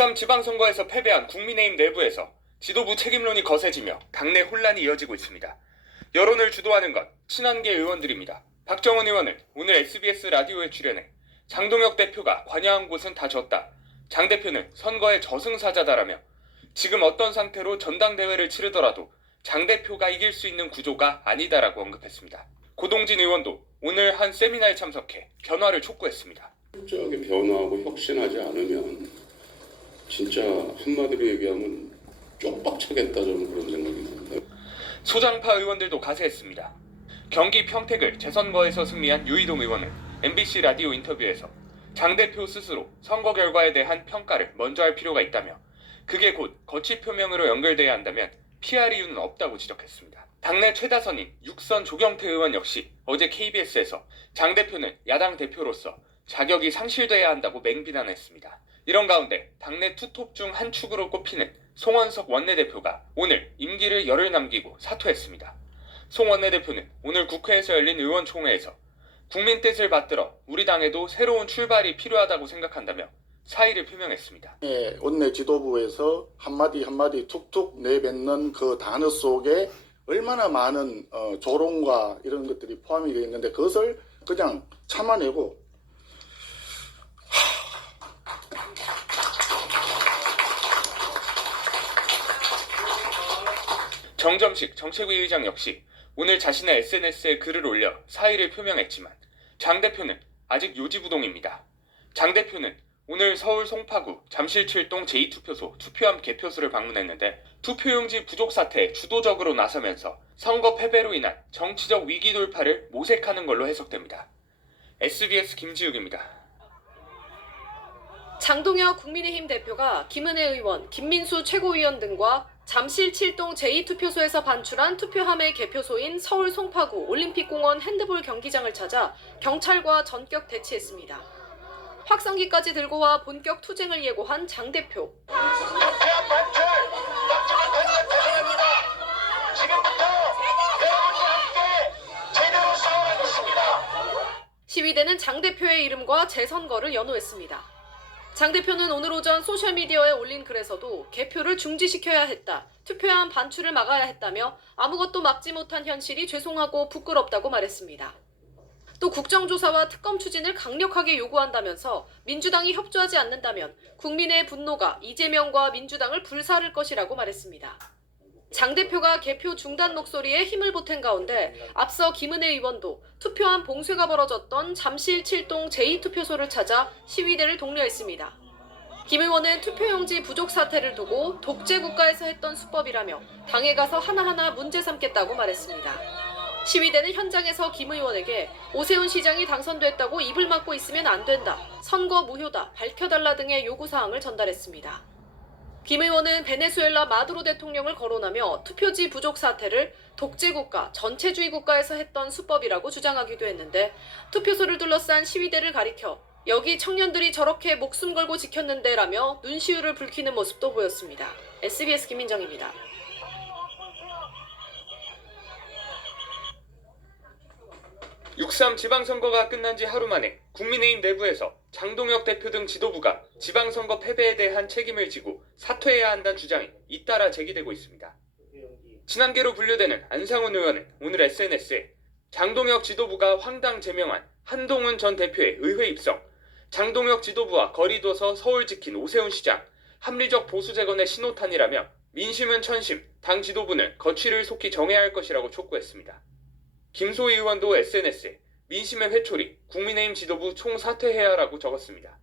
6.3 지방선거에서 패배한 국민의힘 내부에서 지도부 책임론이 거세지며 당내 혼란이 이어지고 있습니다. 여론을 주도하는 건 친한계 의원들입니다. 박정원 의원은 오늘 SBS 라디오에 출연해 장동혁 대표가 관여한 곳은 다 졌다. 장 대표는 선거의 저승사자다라며 지금 어떤 상태로 전당대회를 치르더라도 장 대표가 이길 수 있는 구조가 아니다라고 언급했습니다. 고동진 의원도 오늘 한 세미나에 참석해 변화를 촉구했습니다. 철저하게 변화하고 혁신하지 않으면 진짜 한마디로 얘기하면 쪽박차겠다, 저는 그런 생각이 듭니다. 소장파 의원들도 가세했습니다. 경기 평택을 재선거에서 승리한 유이동 의원은 MBC 라디오 인터뷰에서 장 대표 스스로 선거 결과에 대한 평가를 먼저 할 필요가 있다며 그게 곧 거취 표명으로 연결돼야 한다면 피할 이유는 없다고 지적했습니다. 당내 최다선인 육선 조경태 의원 역시 어제 KBS에서 장 대표는 야당 대표로서 자격이 상실돼야 한다고 맹비난했습니다. 이런 가운데 당내 투톱 중 한 축으로 꼽히는 송원석 원내대표가 오늘 임기를 열흘 남기고 사퇴했습니다. 송 원내대표는 오늘 국회에서 열린 의원총회에서 국민 뜻을 받들어 우리 당에도 새로운 출발이 필요하다고 생각한다며 사의를 표명했습니다. 원내 지도부에서 한마디 한마디 툭툭 내뱉는 그 단어 속에 얼마나 많은 조롱과 이런 것들이 포함이 되어 있는데 그것을 그냥 참아내고 정점식 정책위 의장 역시 오늘 자신의 SNS에 글을 올려 사의를 표명했지만 장 대표는 아직 요지부동입니다. 장 대표는 오늘 서울 송파구 잠실 7동 제2투표소 투표함 개표소를 방문했는데 투표용지 부족 사태에 주도적으로 나서면서 선거 패배로 인한 정치적 위기 돌파를 모색하는 걸로 해석됩니다. SBS 김지욱입니다. 장동혁 국민의힘 대표가 김은혜 의원, 김민수 최고위원 등과 잠실 7동 제2투표소에서 반출한 투표함의 개표소인 서울 송파구 올림픽공원 핸드볼 경기장을 찾아 경찰과 전격 대치했습니다. 확성기까지 들고 와 본격 투쟁을 예고한 장 대표. 시위대는 장 대표의 이름과 재선거를 연호했습니다. 장 대표는 오늘 오전 소셜미디어에 올린 글에서도 개표를 중지시켜야 했다, 투표함 반출을 막아야 했다며 아무것도 막지 못한 현실이 죄송하고 부끄럽다고 말했습니다. 또 국정조사와 특검 추진을 강력하게 요구한다면서 민주당이 협조하지 않는다면 국민의 분노가 이재명과 민주당을 불사를 것이라고 말했습니다. 장 대표가 개표 중단 목소리에 힘을 보탠 가운데 앞서 김은혜 의원도 투표함 봉쇄가 벌어졌던 잠실 7동 제2투표소를 찾아 시위대를 독려했습니다. 김 의원은 투표용지 부족 사태를 두고 독재국가에서 했던 수법이라며 당에 가서 하나하나 문제 삼겠다고 말했습니다. 시위대는 현장에서 김 의원에게 오세훈 시장이 당선됐다고 입을 막고 있으면 안 된다, 선거 무효다, 밝혀달라 등의 요구사항을 전달했습니다. 김 의원은 베네수엘라 마두로 대통령을 거론하며 투표지 부족 사태를 독재국가, 전체주의 국가에서 했던 수법이라고 주장하기도 했는데 투표소를 둘러싼 시위대를 가리켜 여기 청년들이 저렇게 목숨 걸고 지켰는데 라며 눈시울을 붉히는 모습도 보였습니다. SBS 김민정입니다. (6.3) 지방선거가 끝난 지 하루 만에 국민의힘 내부에서 장동혁 대표 등 지도부가 지방선거 패배에 대한 책임을 지고 사퇴해야 한다는 주장이 잇따라 제기되고 있습니다. 친한계로 분류되는 안상훈 의원은 오늘 SNS에 장동혁 지도부가 황당 제명한 한동훈 전 대표의 의회 입성, 장동혁 지도부와 거리둬서 서울 지킨 오세훈 시장, 합리적 보수 재건의 신호탄이라며 민심은 천심, 당 지도부는 거취를 속히 정해야 할 것이라고 촉구했습니다. 김소희 의원도 SNS에 민심의 회초리, 국민의힘 지도부 총사퇴해야 하라고 적었습니다.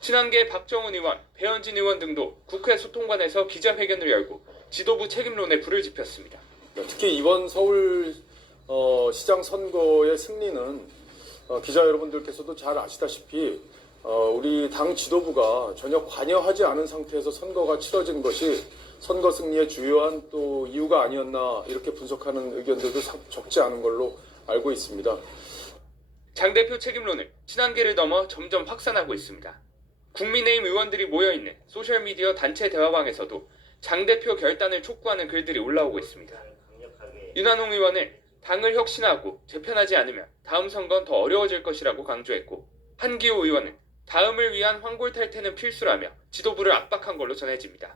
친한계 박정훈 의원, 배현진 의원 등도 국회 소통관에서 기자회견을 열고 지도부 책임론에 불을 지폈습니다. 특히 이번 서울 시장 선거의 승리는 기자 여러분들께서도 잘 아시다시피 우리 당 지도부가 전혀 관여하지 않은 상태에서 선거가 치러진 것이 선거 승리의 주요한 또 이유가 아니었나 이렇게 분석하는 의견들도 적지 않은 걸로 알고 있습니다. 장 대표 책임론은 친한계를 넘어 점점 확산하고 있습니다. 국민의힘 의원들이 모여있는 소셜미디어 단체 대화방에서도 장 대표 결단을 촉구하는 글들이 올라오고 있습니다. 윤한홍 의원은 당을 혁신하고 재편하지 않으면 다음 선거는 더 어려워질 것이라고 강조했고, 한기호 의원은 다음을 위한 황골탈퇴는 필수라며 지도부를 압박한 걸로 전해집니다.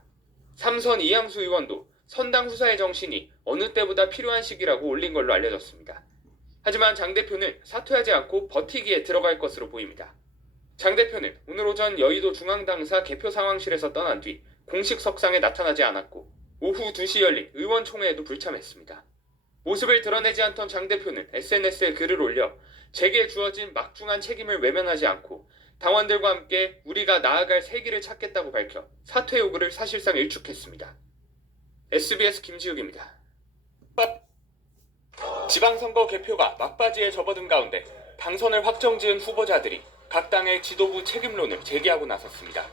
삼선 이양수 의원도 선당 후사의 정신이 어느 때보다 필요한 시기라고 올린 걸로 알려졌습니다. 하지만 장 대표는 사퇴하지 않고 버티기에 들어갈 것으로 보입니다. 장 대표는 오늘 오전 여의도 중앙당사 개표 상황실에서 떠난 뒤 공식 석상에 나타나지 않았고 오후 2시 열린 의원총회에도 불참했습니다. 모습을 드러내지 않던 장 대표는 SNS에 글을 올려 제게 주어진 막중한 책임을 외면하지 않고 당원들과 함께 우리가 나아갈 새 길을 찾겠다고 밝혀 사퇴 요구를 사실상 일축했습니다. SBS 김지욱입니다. 지방선거 개표가 막바지에 접어든 가운데 당선을 확정지은 후보자들이 각 당의 지도부 책임론을 제기하고 나섰습니다.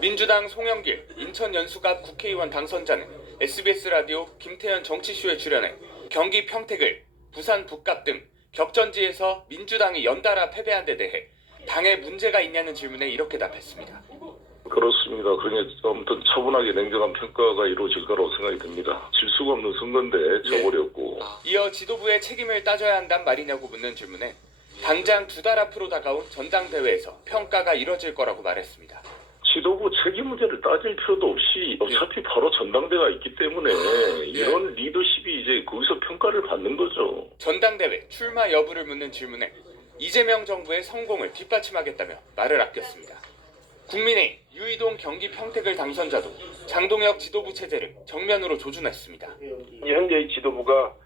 민주당 송영길 인천 연수갑 국회의원 당선자는 SBS 라디오 김태현 정치쇼에 출연해 경기 평택을 부산 북갑 등 격전지에서 민주당이 연달아 패배한 데 대해 당에 문제가 있냐는 질문에 이렇게 답했습니다. 그렇습니다. 그러니까 아무튼 차분하게 냉정한 평가가 이루어질 거라고 생각이 듭니다. 질 수가 없는 선거인데 져버렸고. 이어 지도부의 책임을 따져야 한단 말이냐고 묻는 질문에 당장 2달 앞으로 다가온 전당대회에서 평가가 이뤄질 거라고 말했습니다. 지도부 책임 문제를 따질 필요도 없이 어차피 바로 전당대회가 있기 때문에 이런 리더십이 이제 거기서 평가를 받는 거죠. 전당대회 출마 여부를 묻는 질문에 이재명 정부의 성공을 뒷받침하겠다며 말을 아꼈습니다. 국민의힘 유이동 경기 평택을 당선자도 장동혁 지도부 체제를 정면으로 조준했습니다. 현재의 지도부가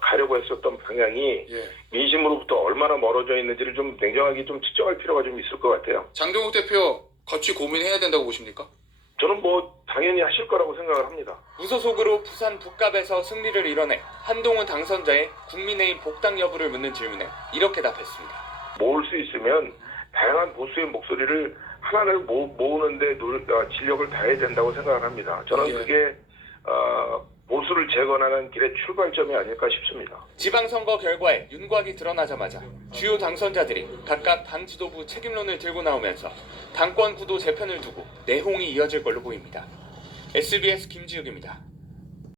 가려고 했었던 방향이 민심으로부터 얼마나 멀어져 있는지를 좀 냉정하게 좀 측정할 필요가 좀 있을 것 같아요. 장동욱 대표 거치 고민해야 된다고 보십니까? 저는 뭐 당연히 하실 거라고 생각을 합니다. 무소속으로 부산 북갑에서 승리를 이뤄내 한동훈 당선자의 국민의힘 복당 여부를 묻는 질문에 이렇게 답했습니다. 모을 수 있으면 다양한 보수의 목소리를 하나를 모으는데 진력을 다해야 된다고 생각을 합니다. 저는 그게 보수를 재건하는 길의 출발점이 아닐까 싶습니다. 지방선거 결과에 윤곽이 드러나자마자 주요 당선자들이 각각 당 지도부 책임론을 들고 나오면서 당권 구도 재편을 두고 내홍이 이어질 걸로 보입니다. SBS 김지욱입니다.